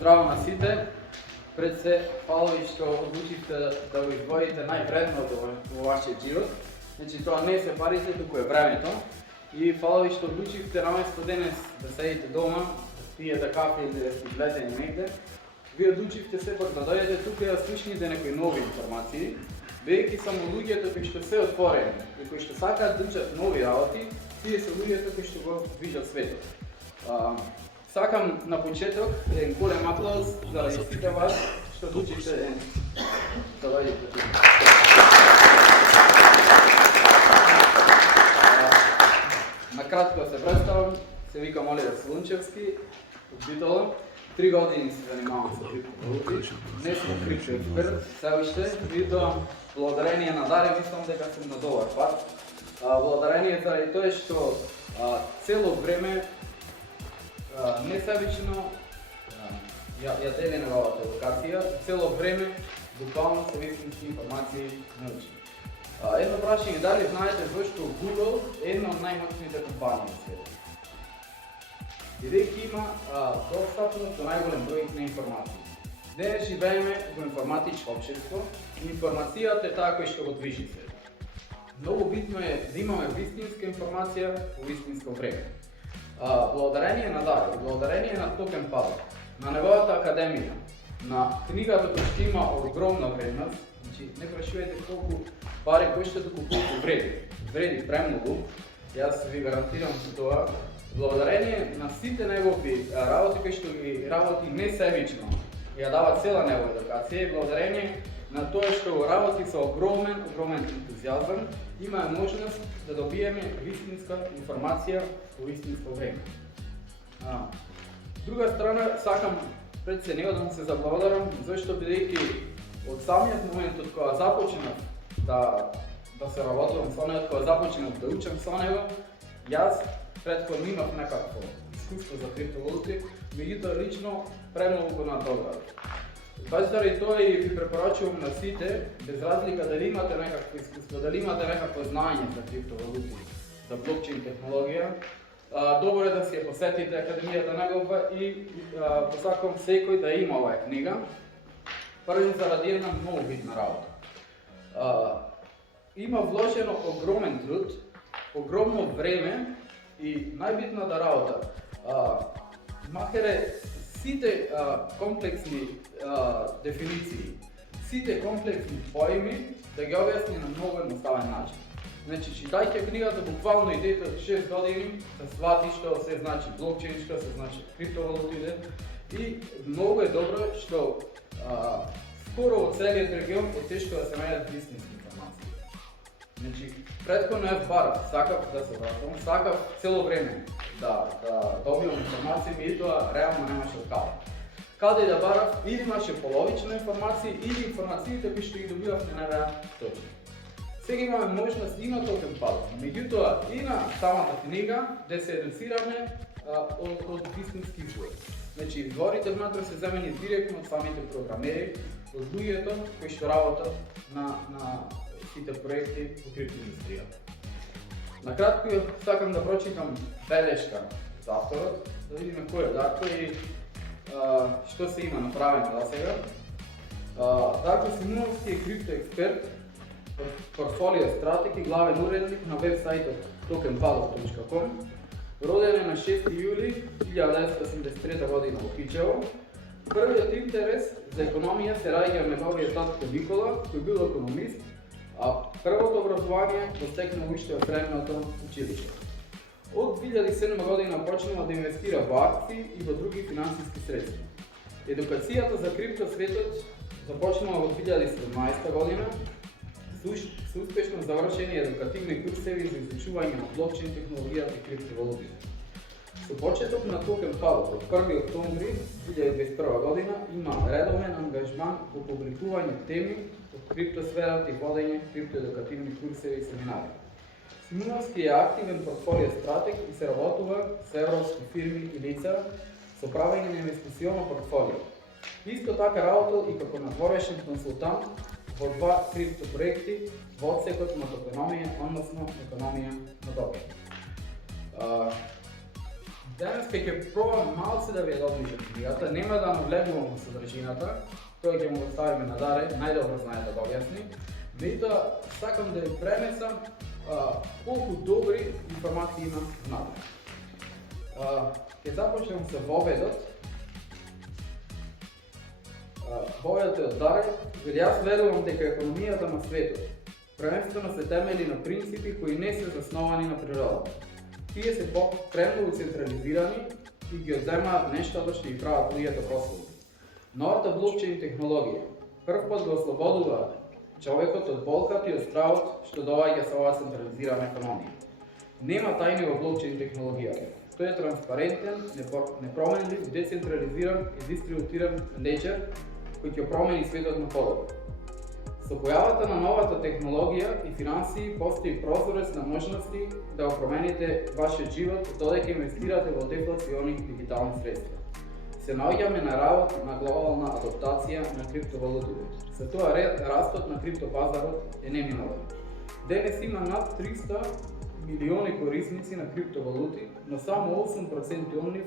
Здраво на сите. Пред се, фала ви што одлучивте да го издвоите највредното во вашиот живот. Значи тоа не се парите, туку е времето. И фала ви што одлучивте наместо денес да седите дома, да пиете кафе или да сте излетени негде. Вие одлучивте сепак да дојдете тука и да слушнете некои нови информации, бидејќи само луѓето кои што се отворени и кои што сакаат да учат нови работи, тие се луѓето кои што го движат светот. Сакам на почеток еден голем аплауз за сите вас што одлучивте да дојдете тука. Накратко се представам, се викам Оливер Слунчевски, од Битола. 3 години се занимавам со криптовалути. Не сум крипто експерт, се уште, меѓутоа благодарение на Даре мислам дека сум на добар пат. Благодарение заради тоа што цело време несебично ја дели неговата едукација, цело време буквално со вистински информации научи. Едно прашање, дали знаете зашто Google е една од најмоćните компании на светот? Бидејќи има достапно до најголем број на информации. Денес живееме во информатичко општество и информацијата е таа која што го движи светот. Многу битно е да имаме вистинска информација во вистинско време. Благодарение на Даре, благодарение на Токен Павел, на неговата академија, на книгата која што има огромна вредност, значи не прашувајте колку пари кошта, туку колку вреди. Вреди премногу. Јас ви гарантирам со тоа. Благодарение на сите негови работи кои што ги работи несебично, ја дава цела негова едукација и благодарение на тоа што го работи со огромен ентузијазам, има можност да добиеме вистинска информација во вистинско време. Друга страна, сакам пред се него да му се заблагодарам, зашто бидејќи од самиот момент од кога започнав да се работувам со него, од кога започнав да учам со него, јас предходно имав некакво искуство за криптовалути, меѓутоа лично премногу го надоградив. Баш заради тоа и ви препорачувам на сите, без разлика дали имате некакво искуство, дали имате некакво знаење за криптовалути, за блокчейн технологија, добро е да си ја посетите академијата негова и посакувам секој да има оваа книга. Прво заради една многу битна работа. Има вложено огромен труд, огромно време и најбитната работа. Махере сите комплексни дефиниции, сите комплексни поими да ги објасни на многу едноставен начин. Значи, читајќи книгата, буквално идете од 6 години да свати што се значи блокчейн, што се значи криптовалутите и многу е добро што скоро во целиот регион е тешко да се најдат вистински информации. Значи, предходно јас барав, сакав да се вратам, сакав цело време да добивам информации, меѓутоа реално немаше од каде. Каде да барав, или имаше половична информација, или информациите кои што ги добивав не беа точни. Сега имаме можност и на Токен Павел, меѓутоа и на самата книга да се едуцираме од вистински извори. Значи, изворите внатре се земени директно од самите програмери, од луѓето кои што работат на сите проекти во криптоиндустријата. Накратко сакам да прочитам белешка за авторот, да видиме кој е Дарко и што се има направено до сега. Дарко Симоновски е криптоексперт, портфолио стратег и главен уредник на веб-сајтот tokenpalov.com. Роден е на 6 јули 1983 година во Кичево. Првиот интерес за економија се раѓа од неговиот татко Никола, кој бил економист, а првото образование го стекнал уште од средното училиште. Од 2007 година почнал да инвестира во акции и во други финансиски средства. Едукацијата за криптосветот започнала во 2017 година со успешно завршени едукативни курсеви за изучување на блокчейн технологијата и криптовалутите. Со почеток на Токен Павел од 1 октомври 2021 година има редовен ангажман во публикување теми од криптосферата и водење криптоедукативни курсеви и семинари. Симоновски е активен портфолио стратег и се работува со европски фирми и лица со правење на инвестиционо портфолио. Исто така работел и како надворешен консултант во 2 криптопроекти во одсекот на токеномија, односно економија на договор. Денес ќе пробам малце да ви ја доближам книгата, нема да навлегувам во содржината, тоа ќе му го ставиме на Даре, најдобро знае да го објасни. Меѓутоа, сакам да ви пренесам колку добри информации има внатре. Ќе започнем со воведот. Воведот е од Даре, каде јас верувам дека економијата на светот првенствено се темели на принципи кои не се засновани на природата. Тие се премногу централизирани и ги одземаат нештото што ги прават луѓето прослави. Новата блокчейн технологија прв пат го ослободува човекот од болката и од стравот што доаѓа со оваа централизирана економија. Нема тајни во блокчейн технологијата. Тој е транспарентен, непроменлив, децентрализиран и дистрибутиран леџер кој ќе промени светот на подобро. Со појавата на новата технологија и финансии постои прозорец на можности да го промените вашиот живот додека инвестирате во дефлациони дигитални средства. Се наоѓаме на работ на глобална адаптација на криптовалутите. За тоа растот на криптопазарот е неминовен. Денес има над 300 милиони корисници на криптовалути, но само 8% од нив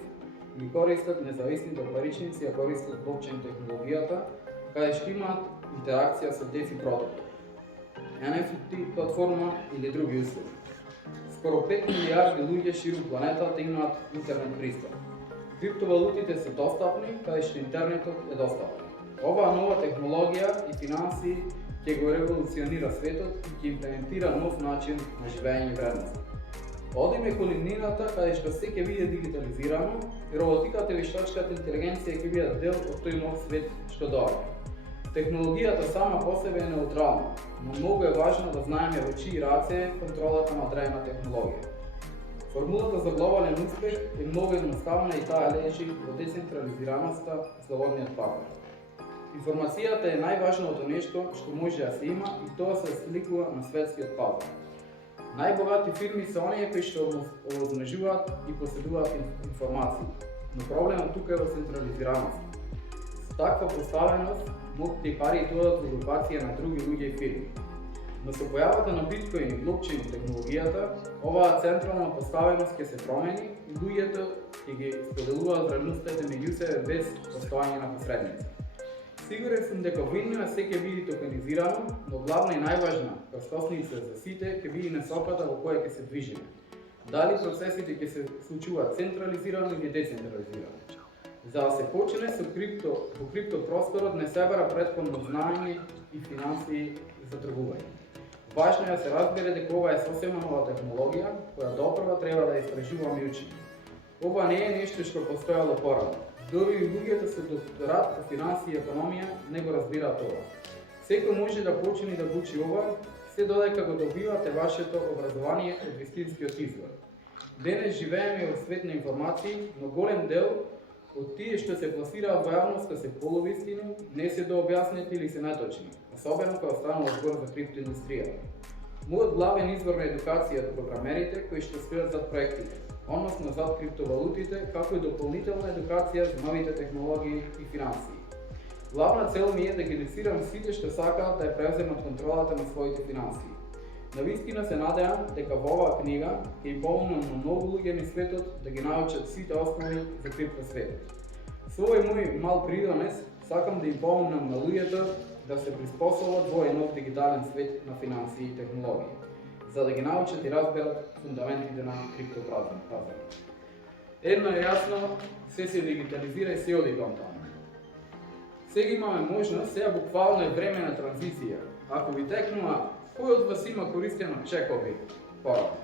ги користат независните паричници, а користат блокчейн технологијата, каде што имаат интеракција со DeFi протокол, NFT платформа или други услуги. Скоро 5 милиарди луѓе ширум планетата имаат интернет пристап. Криптовалутите се достапни, каде што интернетот е достапен. Оваа нова технологија и финансии ќе го револуционира светот и ќе имплементира нов начин на живење и вредност. Одиме кон иднината каде што се ќе биде дигитализирано и роботиката и вештачката интелигенција ќе бидат дел од тој нов свет што доаѓа. Технологијата сама по себе е неутрална, но многу е важно да знаеме во чии раце е контролата на одредена технологија. Формулата за глобален успех е многу едноставна и таа лежи во децентрализираноста и слободниот пазар. Информацијата е најважното нешто што може да се има и тоа се сликува на светскиот пазар. Најбогати фирми се оние кои што овозможуваат и поседуваат информации, но проблемот тука е во централизираноста. Со таква поставеност, моќни пари доаѓаат во групација на други луѓе и фирми. Но со појавата на биткоин и блокчейн технологијата, оваа централна поставеност ќе се промени и луѓето ќе ги споделуваат вредностите меѓу себе без постојање на посредници. Сигурен сум дека во иднина се ќе биде токенизирано, но главна и најважна крстосница за сите ќе биде насоката во која ќе се движиме. Дали процесите ќе се случуваат централизирано или децентрализирано. За да се почне со во криптопросторот не се бара претходно знаење и финансии за тргување. Важно е да се разбере дека ова е сосема нова технологија, која допрва треба да истражуваме и учиме. Ова не е нешто што постоело порано. Дори и луѓето со докторат по финансии и економија не го разбираат ова. Секој може да почне да го учи ова, се додека го добивате вашето образование од вистинскиот извор. Денес живееме во свет на информации, но голем дел од тие што се пласираат во јавноста се полувистини, не се дообјаснети или се неточни, особено кога станува збор за криптоиндустријата. Мојот главен извор на едукација од програмерите кои што стојат зад проектите, односно зад криптовалутите, како и дополнителна едукација за новите технологии и финансии. Главна цел ми е да ги едуцирам сите што сакаат да ја превземат контролата на своите финансии. Навистина се надевам дека во оваа книга ќе им помогнам на многу луѓе на светот да ги научат сите основи за криптосветот. Со овој мој мал придонес сакам да им помогнам на луѓето да се приспособат во нов дигитален свет на финансии и технологии, за да ги научат и разберат фундаментите на криптопазарот. Едно е јасно, се дигитализира и се оди кон таму. Сега имаме можност, сега буквално е време на транзиција. Ако ви текнува, кој од вас има користено чекови порано?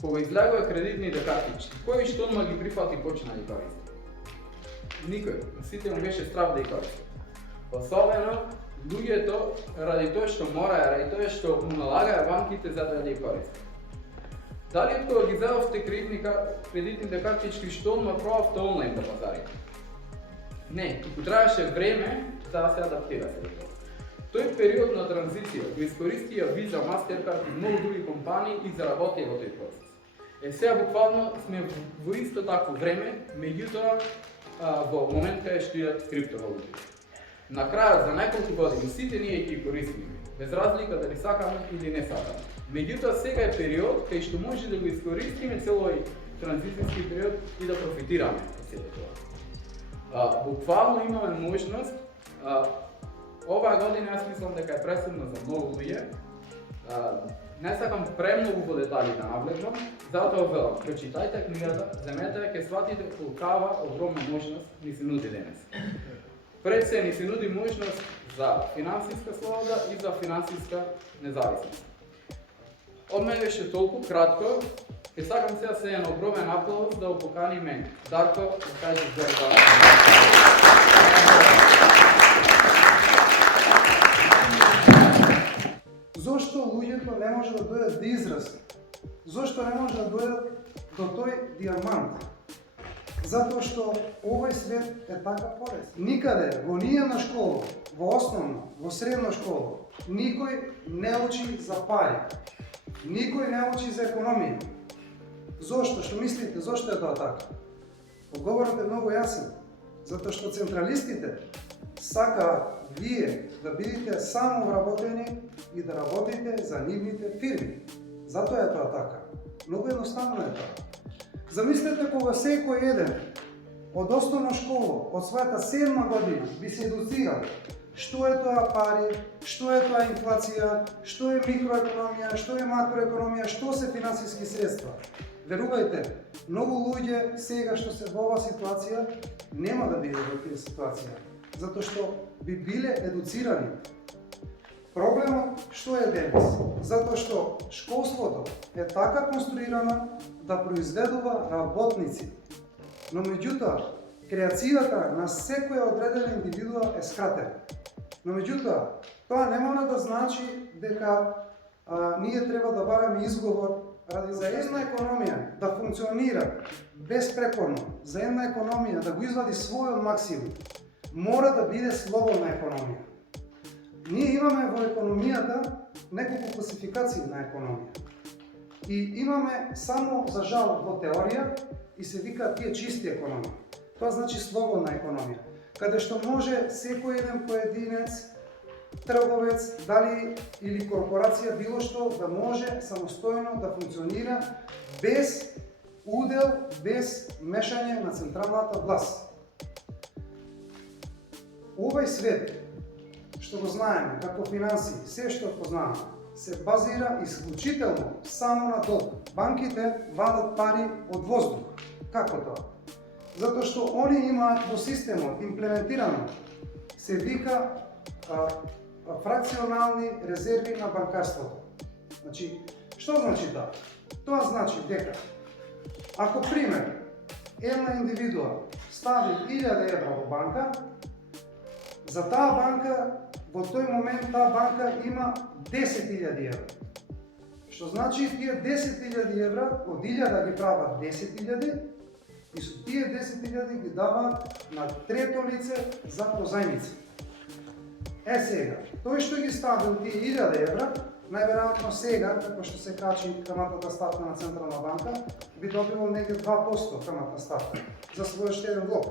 Кога излегува кредитните картички, кој што одма ги прифати и почна да ги користи? Никој, сите му беше страв да ги користи. Особено луѓето ради тоа што мораја, ради тоа што му налагаја банките за да ги користи. Дали од кога ги зававте кредитните картички што одма пробавте онлайн да пазарите? Не, туку траеше време за да се адаптирате до тоа. Тој период на транзиција го искористија Visa, Mastercard и многу други компании и заработија во тој процес. Сега буквално сме во исто такво време, меѓутоа во момент каде што идат криптовалути. На крајот за неколку години сите ние ќе ги користиме, без разлика дали сакаме или не сакаме. Меѓутоа сега е период кај што може да го искористиме целој транзицијски период и да профитираме од сето тоа. Буквално имаме можност, оваа година јас мислам дека е пресудна за многу луѓе. Не сакам премногу во детали да навлегнам, затоа велам, прочитајте книгата, земете ја, ќе сватите колкава огромна можност ни се нуди денес. Пред се ни се нуди можност за финансиска слобода и за финансиска независност. Од мене беше толку кратко, ќе сакам сега се еден огромен аплауз да го поканиме Дарко, да каже за Зошто луѓето не може да дојдат до израз? Зошто не може да дојдат до тој диамант? Затоа што овој свет е така порез. Никаде во ниједна школа, во основна, во средна школа, никој не учи за пари. Никој не учи за економија. Зошто? Што мислите? Зошто е тоа така? Одговорот е многу јасен. Затоа што централистите сакаат вие да бидете само вработени и да работите за нивните фирми. Затоа е тоа така. Многу едноставно е тоа. Замислете кога секој еден од основна школа, од својата 7 година би се едуцирал што е тоа пари, што е тоа инфлација, што е микроекономија, што е макроекономија, што се финансиски средства. Верувајте, многу луѓе сега што се во оваа ситуација нема да биде во тие ситуација, затоа што би биле едуцирани. Проблемот што е денес? Затоа што школството е така конструирано да произведува работници. Но меѓутоа, креацијата на секоја одредена индивидуа е скратена. Но меѓутоа, тоа не мора да значи дека ние треба да бараме изговор ради за една економија да функционира безпрекорно, за една економија да го извади својот максимум, мора да биде слободна економија. Ние имаме во економијата неколку класификации на економија. И имаме само, за жал, во теорија и се вика тие чисти економија. Тоа значи слободна економија, каде што може секој еден поединец, трговец, дали или корпорација, било што, да може самостојно да функционира без удел, без мешање на централната власт. Овој свет, што го знаеме, како финанси, се што познаваме, се базира исклучително само на долг. Банките вадат пари од воздух. Како тоа? Затоа што они имаат во системот имплементирано, се вика фракционални резерви на банкарството. Значи, што значи тоа? Тоа значи дека, ако пример, една индивидуа стави 1000 евра во банка, за таа банка, во тој момент таа банка има 10.000 евра. Што значи тие 10.000 евра од 1000 ги прават 10.000 и со тие 10.000 ги даваат на трето лице за позајмица. Сега, тој што ги ставил тие 1000 евра, најверојатно сега, како што се качи каматната ставка на Централна банка, би добило негде 2% каматна ставка за својот штеден влог.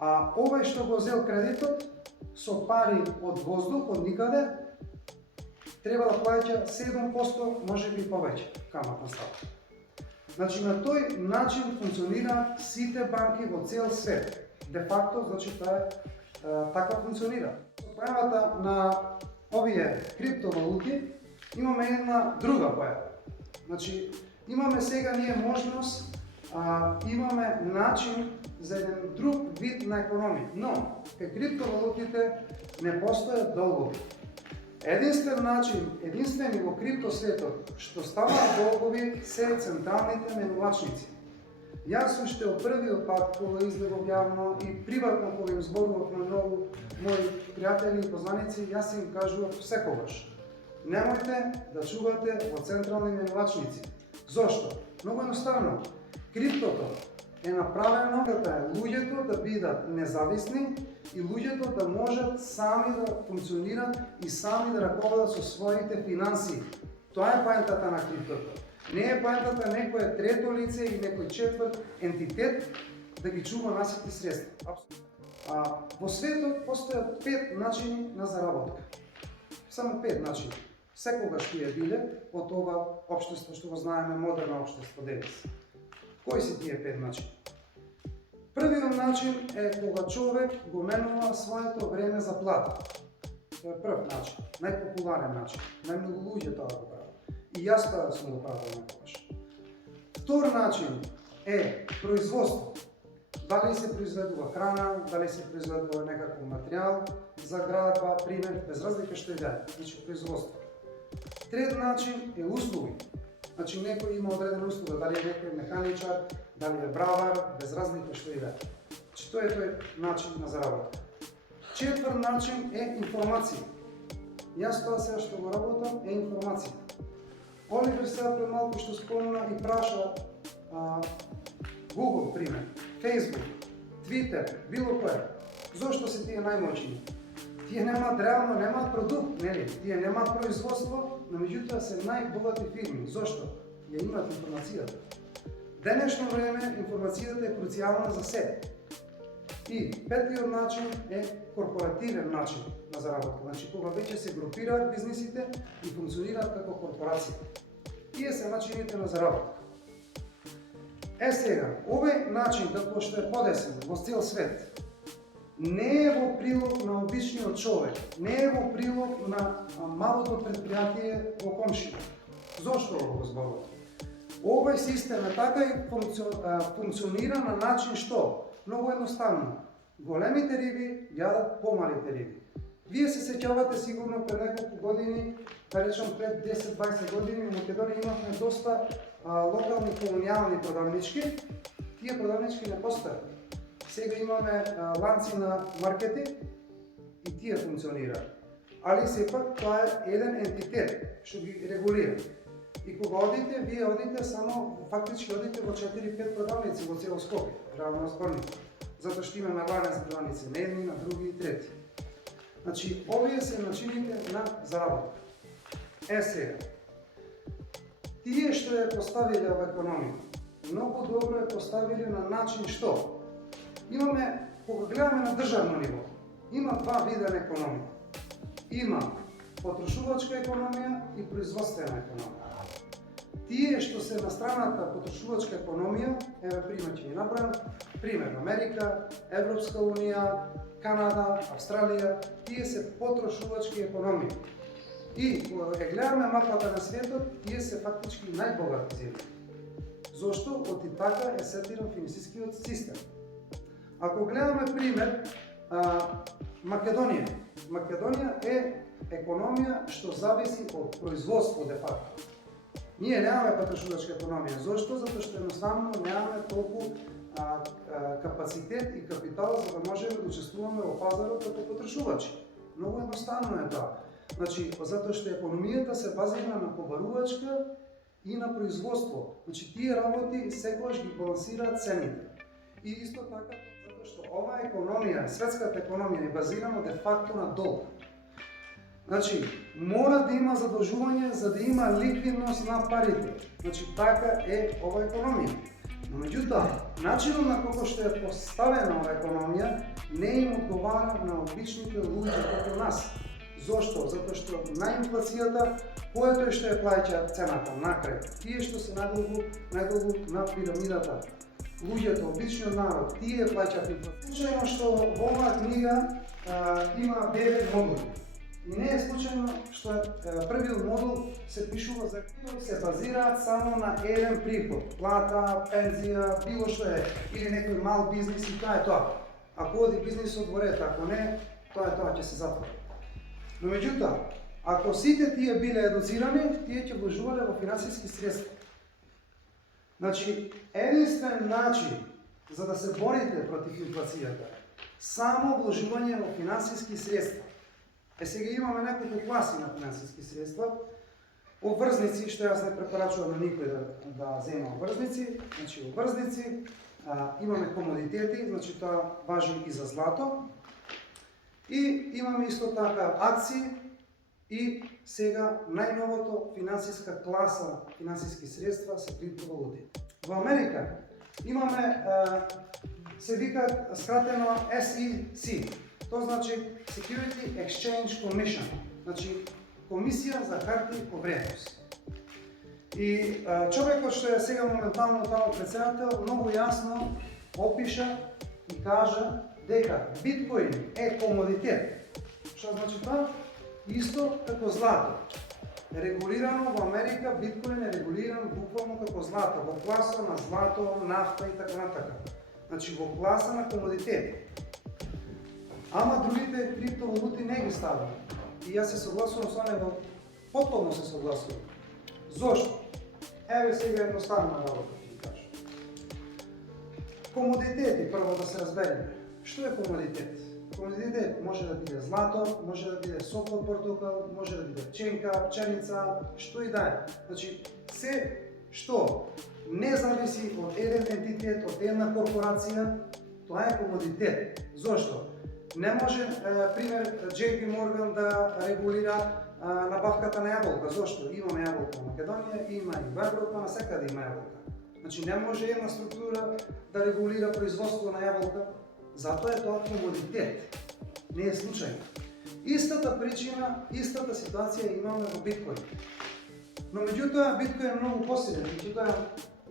А овој што го зел кредитот со пари од воздух, од никаде, треба да плаќа 7%, може би повеќе каматна ставка. Значи, на тој начин функционираат сите банки во цел свет. Де факто, значи, тоа е така функционира. Со појавата на овие криптовалути имаме една друга појава. Значи, имаме сега ние можност, имаме начин за еден друг вид на економија. Но, кај криптовалутите не постојат долгови. Единствен начин, единствени во криптосветот што ставаат долгови се централните менувачници. Јас уште од првиот пат кога излегов јавно и приватно кога им зборував на многу мои пријатели и познаници, јас им кажував секогаш: немојте да чувате во централни менувачници. Зошто? Многу едноставно. Криптото е направено дека луѓето да бидат независни и луѓето да можат сами да функционират и сами да раководат со своите финанси. Тоа е поентата на криптото. Не е поентата некое трето лице или некој четврт ентитет да ги чува нашите средства. Во светот постојат 5 начини на заработка. Само 5 начини. Секогаш тие биле од ова општество што го знаеме, модерно општество денес. Кои се тие 5 начини? Првиот начин е кога човек го менува своето време за плата. Тоа е прв начин, најпопуларен начин. Најмногу луѓе тоа го прават. И јас тоа сум го правил некогаш. Втор начин е производство. Дали се произведува храна, дали се произведува некаков материјал за градба, пример, без разлика што и да е, значи производство. Трет начин е услуги. Значи некој има одредена услуга, дали е некој механичар, дали е бравар, без разлика што и да е. Значи тоа е тој начин на заработка. Четврт начин е информација. Јас тоа сега што го работам е информација. Оливер сега пред малку што спомна и праша Google, пример, Facebook, Twitter, било кое. Зошто се тие најмоćни? Тие немаат реално, немаат продукт, нели? Тие немаат производство, но меѓутоа се најбогати фирми. Зошто? Ја имаат информацијата. Денешно време информацијата е круцијална за себе. И петиот начин е корпоративен начин на заработка. Значи кога веќе се групираат бизнисите и функционираат како корпорација. Тие се начините на заработка. Сега, овој начин, како што е подесен во цел свет, не е во прилог на обичниот човек, не е во прилог на малото предпријатие во комшина. Зошто го зборувам? Овој систем е така и функционира на начин што? Многу едноставно. Големите риби јадат помалите риби. Вие се сеќавате сигурно пред неколку години, да речем пред 10-20 години, во Македонија имавме доста локални колонијални продавнички. Тие продавнички не постојат. Сега имаме ланци на маркети и тие функционираат. Али сепак тоа е еден ентитет што ги регулира. И кога одите, вие одите само, фактички одите во 4-5 продавници во цел Скопје, реално зборник. Затоа што имаме ланец продавници на едни, на други и трети. Значи, овие се начините на заработка. Сега, тие што ја поставиле во економија, многу добро ја поставиле на начин што? Имаме, кога гледаме на државно ниво, има два вида на економија. Има потрошувачка економија и производствена економија. Тие што се на страната потрошувачка економија, еве пример ќе ви направам, пример Америка, Европска унија, Канада, Австралија, тие се потрошувачки економии. И кога ја гледаме мапата на светот, тие се фактички најбогати земји. Зошто? Од и така е сетиран финансискиот систем. Ако гледаме пример Македонија. Македонија е економија што зависи од производство де факто. Ние немаме потрошувачка економија. Зошто? Затоа што едноставно немаме толку капацитет и капитал за да можеме да учествуваме во пазарот како потрошувачи. Многу едноставно е тоа. Значи, затоа што економијата се базира на побарувачка и на производство. Значи, тие работи секогаш ги балансираат цените. И исто така, затоа што оваа економија, светската економија е базирана де факто на долг. Значи, мора да има задолжување за да има ликвидност на парите. Значи, така е оваа економија. Но меѓутоа, начинот на како што е поставена оваа економија не им одговара на обичните луѓе како нас. Зошто? Затоа што на инфлацијата, кој е тој што ја плаќа цената накрај? Тие што се најдолу на пирамидата. Луѓето, обичниот народ, тие плаќаат инфлација. Случајно што во оваа книга има 9 модули. И не е случајно што првиот модул се пишува за кои се базираат само на еден приход, плата, пензија, било што е, или некој мал бизнис и тоа е тоа. Ако оди бизнисот во ред, ако не, тоа е тоа, ќе се затвори. Но меѓутоа, ако сите тие биле едуцирани, тие ќе вложувале во финансиски средства. Значи, единствен начин за да се борите против инфлацијата, само вложување во финансиски средства. Сега имаме неколку класи на финансиски средства. Обврзници, што јас не препорачувам на никој да зема обврзници. Значи, обврзници, имаме комодитети, значи тоа важи и за злато. И имаме исто така акции и сега најновото финансиска класа, финансиски средства се криптовалути. Во Америка имаме, се викаат скратено SEC. Тоа значи Security Exchange Commission, значи Комисија за харти од вредност. И човекот што е сега моментално таму председател многу јасно опиша и кажа дека биткоин е комодитет. Што значи тоа? Исто како злато. Регулирано во Америка биткоин е регулиран буквално како злато, во класа на злато, нафта и така натака. Значи во класа на комодитет. Ама другите криптовалути не ги стават. И јас се согласувам со него, потполно се согласувам. Зошто? Еве сега едноставна работа ќе ви кажам. Комодитети, прво да се разбереме. Што е комодитет? Комодитет може да биде злато, може да биде сок од портокал, може да биде пченка, пченица, што и да е. Значи, се што не зависи од еден ентитет, од една корпорација, тоа е комодитет. Зошто? Не може, пример, JP Morgan да регулира набавката на јаболка. Зошто? Имаме јаболка во Македонија, има и во Европа, насекаде има јаболка. Значи не може една структура да регулира производство на јаболка, затоа е тоа комодитет. Не е случајно. Истата причина, истата ситуација имаме во биткоин. Но меѓутоа биткоин е многу посилен, меѓутоа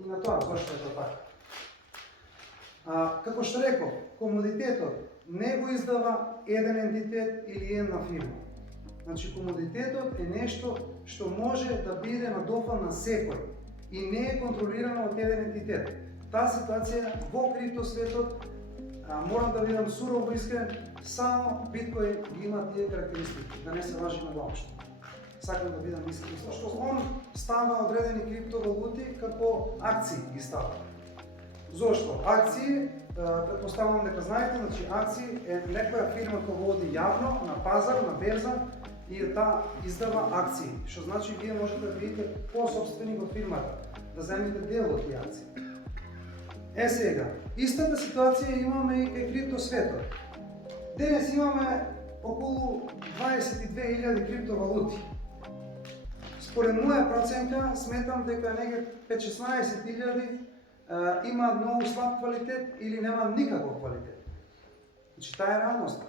и на тоа зошто е тоа така. Како што реков, комодитетот не го издава еден ентитет или една фирма. Значи, комодитетот е нешто што може да биде надофан на секој и не е контролирано од еден ентитет. Таа ситуација во криптосветот, морам да бидам сурово искрен, само биткоин ги има тие карактеристики, да не се лажи на воопшто. Сакам да бидам искрен, зашто он става одредени криптовалути како акции ги става. Зошто? Акции, предпоставувам дека знаете, значи акции е некоја фирма која води јавно на пазар, на берза и таа издава акции, што значи вие можете да бидете по-собственик од фирмата, да земите дел од тие акции. Е сега, истата ситуација имаме и кај криптосветот. Денес имаме околу 22.000 криптовалути. Според моја проценка сметам дека неге 5-16.000 има многу слаб квалитет или нема никаков квалитет. Значи таа е реалноста.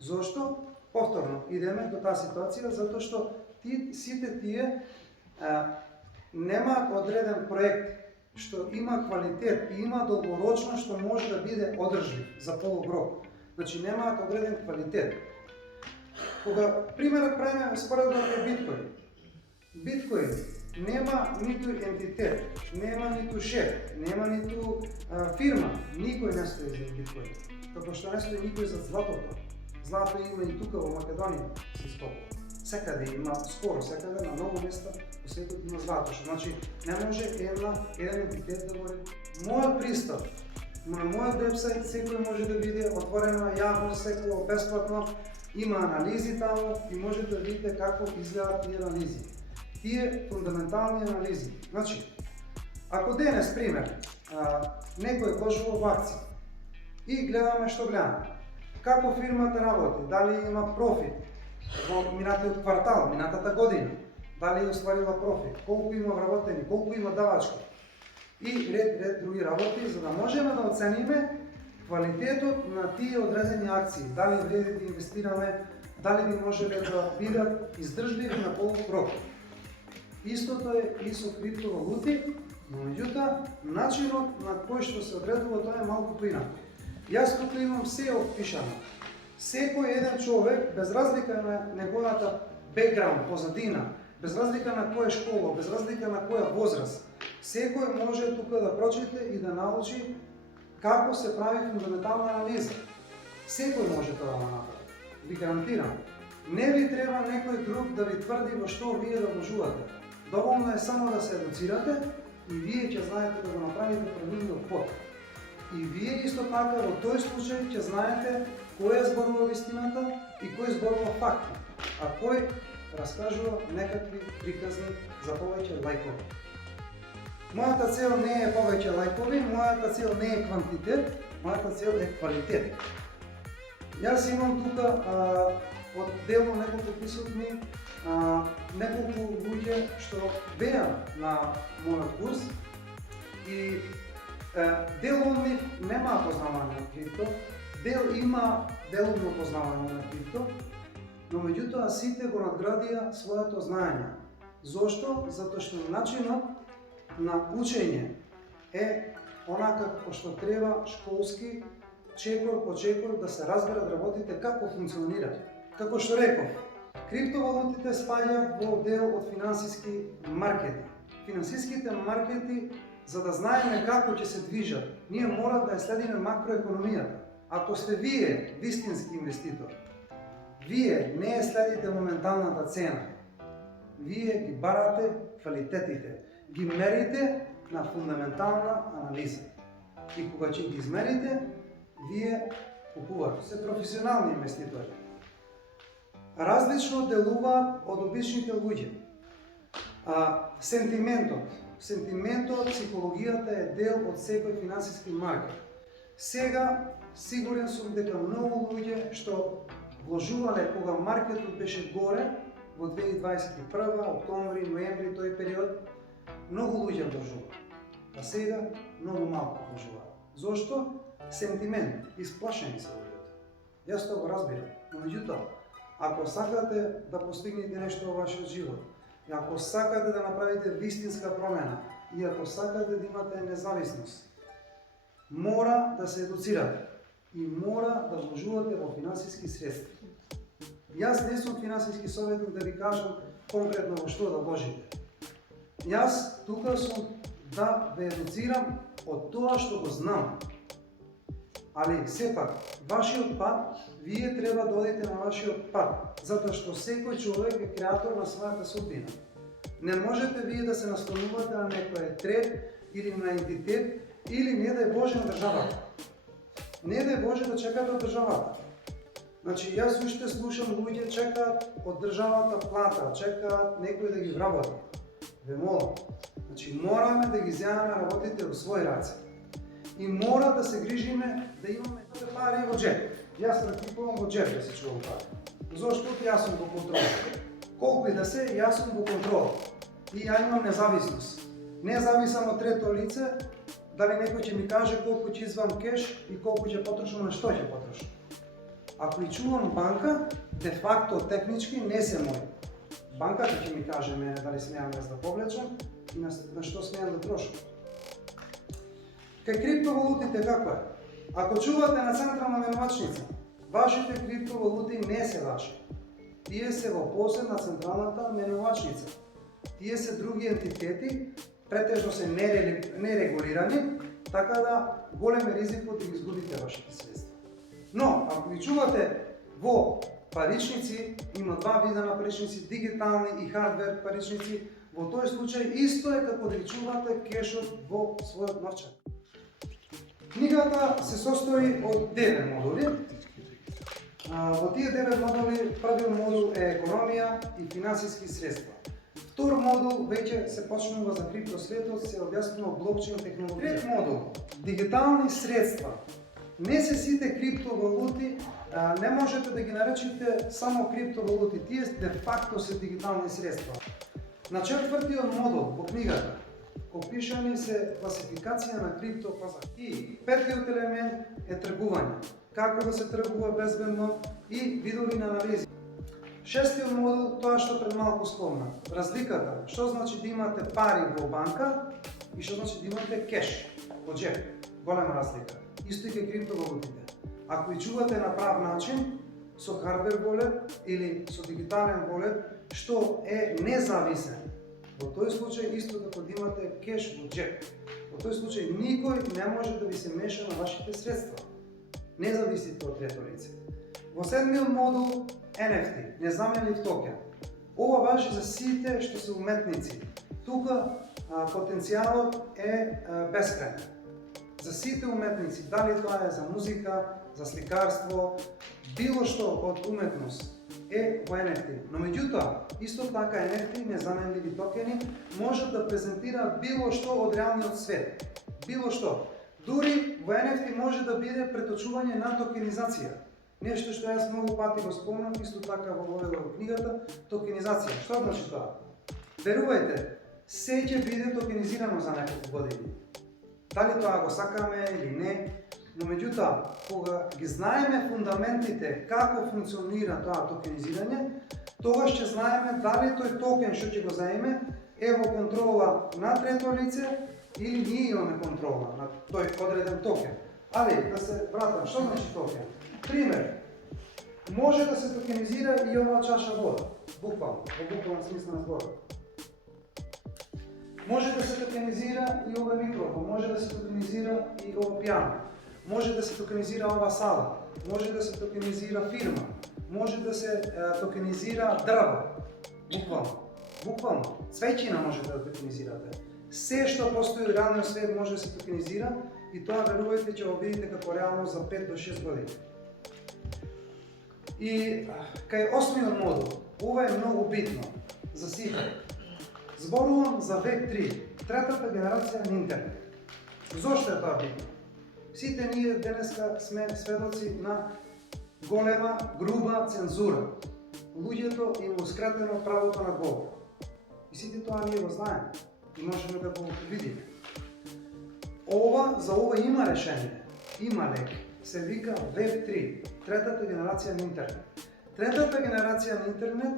Зошто? Повторно, идеме до таа ситуација затоа што сите тие немаат одреден проект што има квалитет и има долгорочно што може да биде одржлив за полуг рок. Значи немаат одреден квалитет. Кога примерот правиме споредба е биткоин. Биткоин нема ниту ентитет, нема ниту шеф, нема ниту фирма, никој не стои за биткоин. Како што не стои никој за златото. Злато има и тука во Македонија се стопува. Секаде има, скоро секаде, на многу места во светот има злато, што значи не може еден ентитет да го регулира. Мојот пристап на мојот вебсайт секој може да биде отворено јавно, секој бесплатно, има анализи таму и може да видите како изгледаат тие анализи. Тие фундаментални анализи. Значи, ако денес, пример, некој вложува во акции и гледаме што гледаме, како фирмата работи, дали има профит во минатиот квартал, минатата година, дали е остварила профит, колку има вработени, колку има давачки и ред други работи, за да можеме да оцениме квалитетот на тие одредени акции, дали вреди да инвестираме, дали би можеле да бидат издржливи на полуг рок. Истото е и со криптовалути, но меѓутоа начинот на кој што се одредува тоа е малку поинаку. Јас тука имам се опишано. Секој еден човек, без разлика на неговата бекграунд, позадина, без разлика на која школа, без разлика на која возраст, секој може тука да прочите и да научи како се прави фундаментална анализа. Секој може тоа да направи. Ви гарантирам. Не ви треба некој друг да ви тврди во што вие да вложувате. Доволно е само да се едуцирате и вие ќе знаете да го направите правилниот пат. И вие исто така во тој случај ќе знаете кој зборува вистината и кој зборува факти, а кој раскажува некакви приказни за повеќе лајкови. Мојата цел не е повеќе лајкови, мојата цел не е квантитет, мојата цел е квалитет. Јас имам тука од дело неколку присутни неколку луѓе што беа на мојот курс и дел од нив нема познавање на крипто, дел има деловно познавање на крипто, но меѓутоа сите го надградија своето знаење. Зошто? Затоа што начинот на учење е онака како што треба школски, чекор по чекор да се разберат работите како функционираат. Како што реков, криптовалутите спаѓаат во дел од финансиски маркети. Финансиските маркети, за да знаеме како ќе се движат, ние мора да ја следиме макроекономијата. Ако сте вие вистински инвеститор, вие не ја следите моменталната цена, вие ги барате квалитетите, ги мерите на фундаментална анализа. И кога ќе ги измерите, вие купувате. Се професионални инвеститори. Различно делуваат од обичните луѓе. Сентиментот, психологијата е дел од секој финансиски маркет. Сега, сигурен сум дека многу луѓе што вложувале кога маркетот беше горе, во 2021, октомври, ноември, тој период, многу луѓе вложуваат. А сега, многу малку вложуваат. Зошто? Сентимент, исплашени се луѓето. Јас тоа го разбирам. Но меѓутоа, ако сакате да постигнете нешто во вашиот живот, и ако сакате да направите вистинска промена, и ако сакате да имате независност, мора да се едуцирате и мора да вложувате во финансиски средства. Јас не сум финансиски советник да ви кажам конкретно во што да вложите. Јас тука сум да ве едуцирам од тоа што го знам. Али сепак, вашиот пат, вие треба да одите на вашиот пат, затоа што секој човек е креатор на својата судбина. Не можете вие да се наслонувате на некој трет или на ентитет, или не дај Боже на државата. Не дај Боже да чекате од државата. Значи, јас уште слушам луѓе чекаат од државата плата, чекаат некој да ги вработи. Ве молам. Значи, мораме да ги земеме работите во своји раце. И мора да се грижиме да имаме пари во джеб. Јас ракипувам во джеб да се чувам пари. Зошто? Јас сум во контрола. Колку и да се, јас сум во контрола. И ја имам независност. Не зависам од трето лице, дали некој ќе ми каже колку ќе извам кеш и колку ќе потрошам, на што ќе потрошам. Ако и чувам банка, де факто технички не се мој. Банката ќе ми каже мене дали смеам да повлечам и на што смеам да трошам. Кај криптовалутите како е? Ако чувате на централна менувачница, вашите криптовалути не се ваши. Тие се во посед на централната менувачница. Тие се други ентитети, претежно се нерегулирани, така да голем е ризикот да ги изгубите вашите средства. Но, ако ги чувате во паричници, има два вида на паричници, дигитални и хардвер паричници, во тој случај исто е како да ги чувате кешот во својот новчан. Книгата се состои од 9 модули. Во тие 9 модули, првиот модул е економија и финансиски средства. Втор модул веќе се почнува за криптосветот, се објаснува блокчейн технологија. Трет модул, дигитални средства. Не се сите криптовалути, не можете да ги наречите само криптовалути, тие де факто се дигитални средства. На четвртиот модул во книгата опишани се класификација на криптопазар. И петиот елемент е тргување. Како да се тргува безбедно и видови на анализи. Шестиот модул, тоа што пред малку спомнав. Разликата, што значи да имате пари во банка и што значи да имате кеш во джеб. Голема разлика. Исто и кај криптовалутите. Ако и чувате на прав начин, со хардвер wallet или со дигитален wallet, што е независен, во тој случај исто како да имате кеш во джеб. Во тој случај никој не може да ви се меша на вашите средства. Не зависите од трето лице. Во седмиот модул NFT, незаменлив токен. Ова важи за сите што се уметници. Тука потенцијалот е бескрајен. За сите уметници, дали тоа е за музика, за сликарство, било што од уметност е во NFT. Но меѓутоа, исто така NFT, незаменливи токени, можат да презентираат било што од реалниот свет. Било што. Дури во NFT може да биде преточување на токенизација. Нешто што јас многу пати го спомнав, исто така во воведува книгата, токенизација. Што значи тоа? Верувајте, се ќе биде токенизирано за неколку години. дали тоа го сакаме или не, но меѓутоа, кога ги знаеме фундаментите како функционира тоа токенизирање, тогаш ќе знаеме дали тој токен што ќе го заеме е во контрола на трето лице или ние имаме контрола на тој одреден токен. Али, да се вратам, што значи токен? Пример, може да се токенизира и оваа чаша вода, буквално, во буквален смисла на зборот. Може да се токенизира и ова микрофон, може да се токенизира и ова пијано, може да се токенизира ова сала, може да се токенизира фирма, може да се токенизира дрво, буквално, цвеќина може да токенизирате. Се што постои во реалниот свет може да се токенизира и тоа верувајте ќе го видите како реално за 5 до 6 години. И кај осмиот модул, ова е многу битно за сите. Зборувам за Web3, третата генерација на интернет. Зошто е тоа битно? Сите ние денеска сме сведоци на голема, груба цензура. Луѓето имускратено правото на говор. И сите тоа ние го знаеме и можеме да го видиме. За ова има решение, има лек. Се вика Web3, третата генерација на интернет. Третата генерација на интернет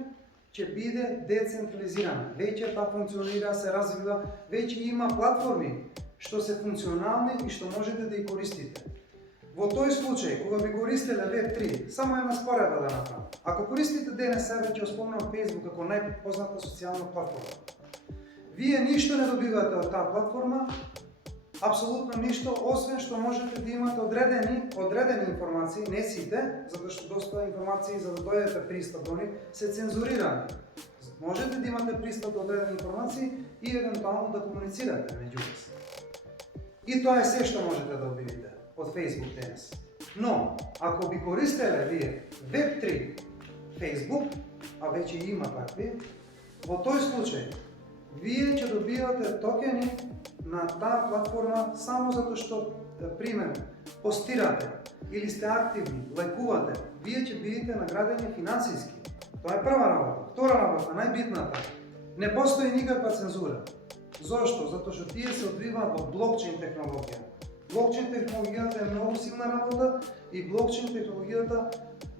ќе биде децентрализирана. Веќе таа функционира, се развива, веќе има платформи што се функционални и што можете да ги користите. Во тој случај, кога би користеле Web3, само една споредба да направам. Ако користите денес себе, ќе спомнам Facebook како најпозната социјална платформа. Вие ништо не добивате од таа платформа, апсолутно ништо, освен што можете да имате одредени информации, не сите, затоа што доста информации за да дојдете пристап до нив се цензурирани. Можете да имате пристап до одредени информации и евентуално да комуницирате меѓу вас. И тоа е се што можете да видите од Facebook денес. Но, ако би користеле вие Web3 Facebook, а веќе има такви, во тој случај, вие ќе добивате токени на таа платформа само затоа што, пример, постирате или сте активни, лајкувате, вие ќе бидете наградени финансиски. Тоа е прва работа. Втора работа, најбитната. Не постои никаква цензура. Зошто? Затоа што тие се одвиваат во блокчейн технологија. Блокчейн технологијата е многу силна работа и блокчейн технологијата,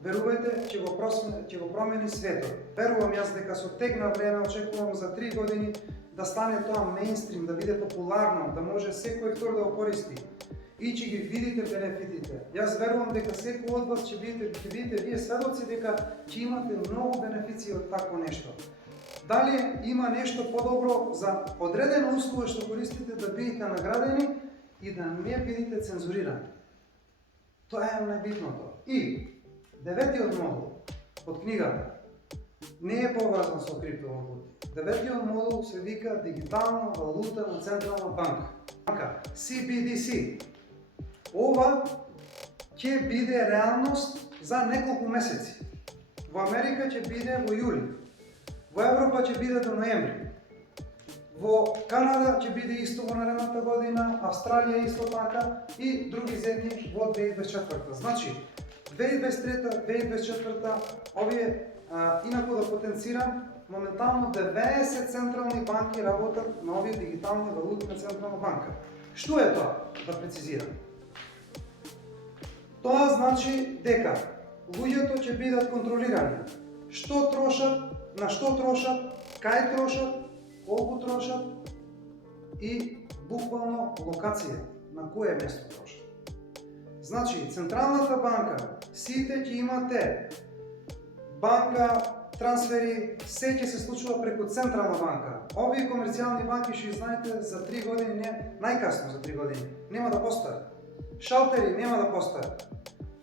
верувајте, ќе го промени светот. Верувам јас дека со тек на време, очекувам за 3 години да стане тоа мејнстрим, да биде популарно, да може секој втор да го користи и ќе ги видите бенефитите. Јас верувам дека секој од вас ќе видите вие сведоци дека ќе имате многу бенефиции од такво нешто. Дали има нешто подобро за одредена услуга што користите да бидете наградени и да не бидете цензурирани. Тоа е најбитното. И деветиот модул од книгата не е поврзан со криптовалути. Деветиот модул се вика Дигитална валута на Централна банка, CBDC. Ова ќе биде реалност за неколку месеци. Во Америка ќе биде во јули. Во Европа ќе биде до ноември. Во Канада ќе биде исто во наредната година, Австралија исто така и други земји во 2024. Значи, 2023-2024 овие, инаку да потенцирам, моментално 90 централни банки работат на овие дигитални валути на Централна банка. Што е тоа? Да прецизирам. Тоа значи дека луѓето ќе бидат контролирани. Што трошат, на што трошат, кај трошат, колку трошат и буквално локација, на кое место трошат. Значи, Централната банка, сите ќе имате банка, трансфери, се ќе се случува преку Централна банка. Овие комерцијални банки, што знаете, за 3 години, најкасно за 3 години, нема да постојат. Шалтери нема да постојат.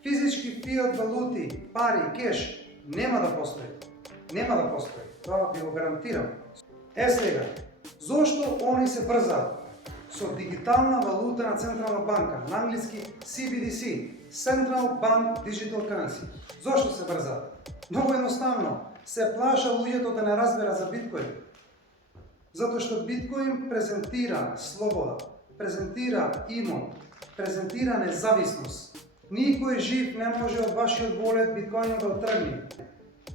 Физички фиат валути, пари, кеш, нема да постои. Нема да постои. Тоа би го гарантирам. Сега, зошто они се брзаат? Со дигитална валута на Централна банка, на англиски CBDC, Central Bank Digital Currency. Зошто се брзаат? Многу едноставно, се плаша луѓето да не разбера за биткоин. Затоа што биткоин презентира слобода, презентира имот, презентира независност. Никој жив не може од вашиот волет биткоинот да отргне,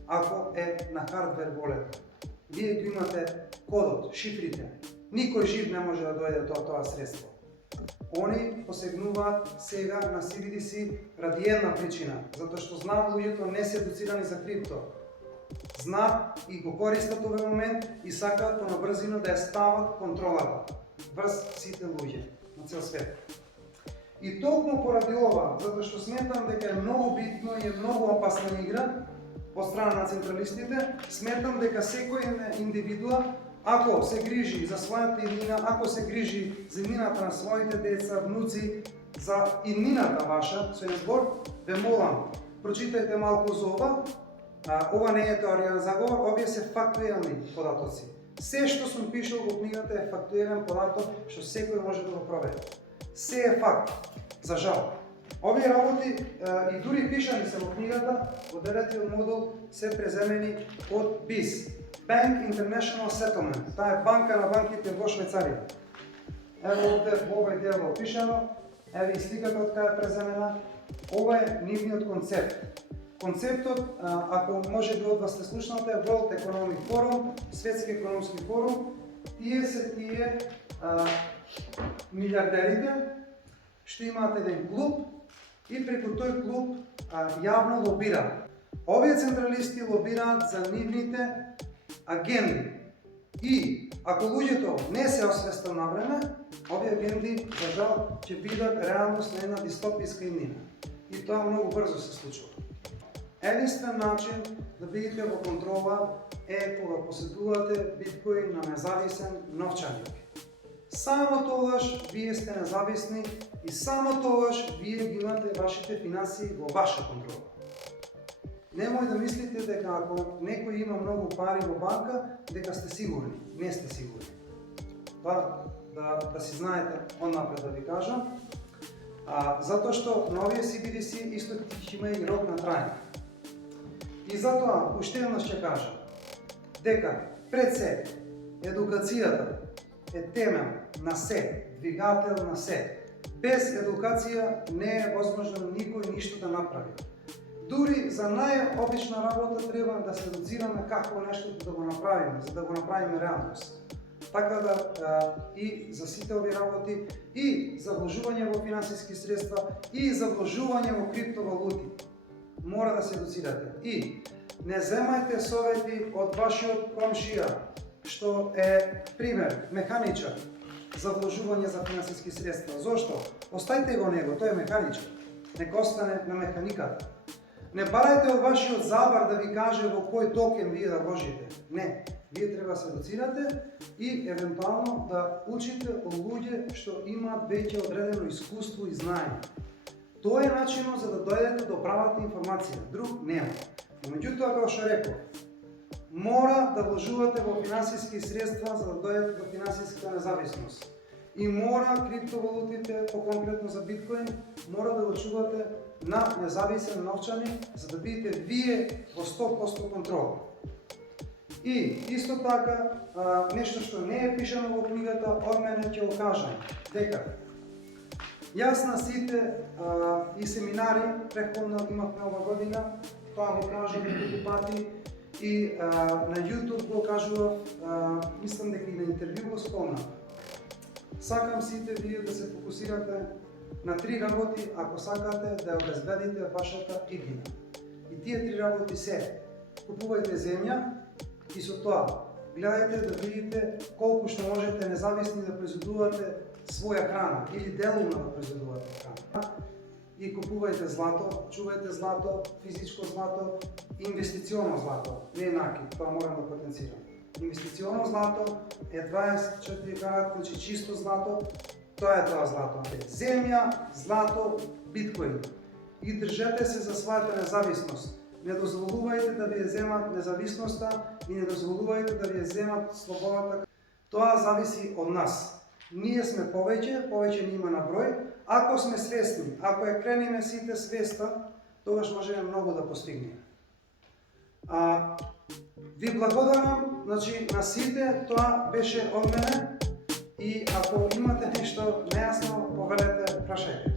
ако е на хардвер волет. Вие го имате кодот, шифрите. Никој жив не може да дојде до тоа средство. Они посегнуваат сега на CBDC ради една причина, затоа што знаат луѓето не се едуцирани за крипто. Знаат и го користат овој момент и сакаат по набрзина да ја стават контролата врз сите луѓе на цел свет. И толку поради ова, затоа што сметам дека е многу битно и е многу опасна игра од страна на централистите, сметам дека секој индивидуа, ако се грижи за својата иднина, ако се грижи за иднината на своите деца, внуци, за иднината ваша, со еден збор, ве молам, прочитајте малку за ова. Ова не е теорија заговор, овие се фактуелни податоци. Се што сум пишал во книгата е фактуелен податок што секој може да го провери. Се е факт, за жал. Овие работи и дури пишани се во книгата, во 9-тиот модул се преземени од BIS, Bank International Settlement. Таа е банка на банките во Швајцарија. Ево овде во овој дел е опишано, ево и сликата од кај е преземена. Ова е нивниот концепт. Концептот, ако може би од вас сте слушнате, е World Economic Forum, Светски економски форум. Тие се тие милиардерите што имаат еден клуб и преку тој клуб јавно лобираат. Овие централисти лобираат за нивните агенди. И ако луѓето не се освестат на време, овие агенди, за жал, ќе бидат реалност на една дистописка иднина. И тоа многу брзо се случува. Единствен начин да бидете во контрола е кога поседувате биткоин на независен новчаник. Само тогаш вие сте независни и само тогаш вие ги имате вашите финансии во ваша контрола. Немој да мислите дека ако некој има многу пари во банка, дека сте сигурни. Не сте сигурни. Тоа да си знаете однапред да ви кажам. Затоа што на овие CBDC исто ќе има и рок на трајање. И затоа, уште еднаш ќе кажам, дека пред се, едукацијата е темел на се, двигател на се. Без едукација не е возможно никој ништо да направи. Дури за најобична работа треба да се едуцираме како нешто да го направиме, за да го направиме реалност. Така да и за сите овие работи, и за вложување во финансиски средства, и за вложување во криптовалути, мора да се едуцирате. И не земајте совети од вашиот комшија, што е, пример, механичар за вложување за финансиски средства. Зошто? Остајте го него, тој е механичар. Нека остане на механиката. Не барајте од вашиот забар да ви каже во кој токен вие да вложите. Не, вие треба да се едуцирате и евентуално да учите од луѓе што имаат веќе одредено искуство и знаење. Тоа е начинот за да дојдете до правата информација, друг нема. Но меѓутоа, како што реков, мора да вложувате во финансиски средства за да дојдете до финансиска независност. И мора криптовалутите, по-конкретно за биткоин, мора да го чувате на независен новчаник, за да бидете вие во 100% контрола. И исто така, нешто што не е пишано во книгата, од мене ќе го кажам, дека јас на сите и семинари, преходно имавме ова година, тоа го кажам неколку пати, и на YouTube го кажував, мислам дека и на интервју го спомнав. Сакам сите вие да се фокусирате на 3 работи, ако сакате да обезбедите вашата иднина. И тие 3 работи се: купувајте земја и со тоа гледајте да видите колку што можете независни да произведувате своја храна или делумно да произведувате храна. И купувајте злато, чувајте злато, физичко злато, инвестиционо злато, не наки, тоа морам да потенцирам. Инвестиционо злато е 24 карат, значи чисто злато, тоа е тоа злато. Земја, злато, биткоин. И држете се за својата независност. Не дозволувајте да ви ја земат независноста и не дозволувајте да ви ја земат слободата. Тоа зависи од нас. Ние сме повеќе ни има на број. Ако сме свесни, ако ја кренеме сите свеста, тогаш можеме многу да постигнеме. Ви благодарам, значи, на сите, тоа беше од мене и ако имате нешто нејасно, повелете, прашајте.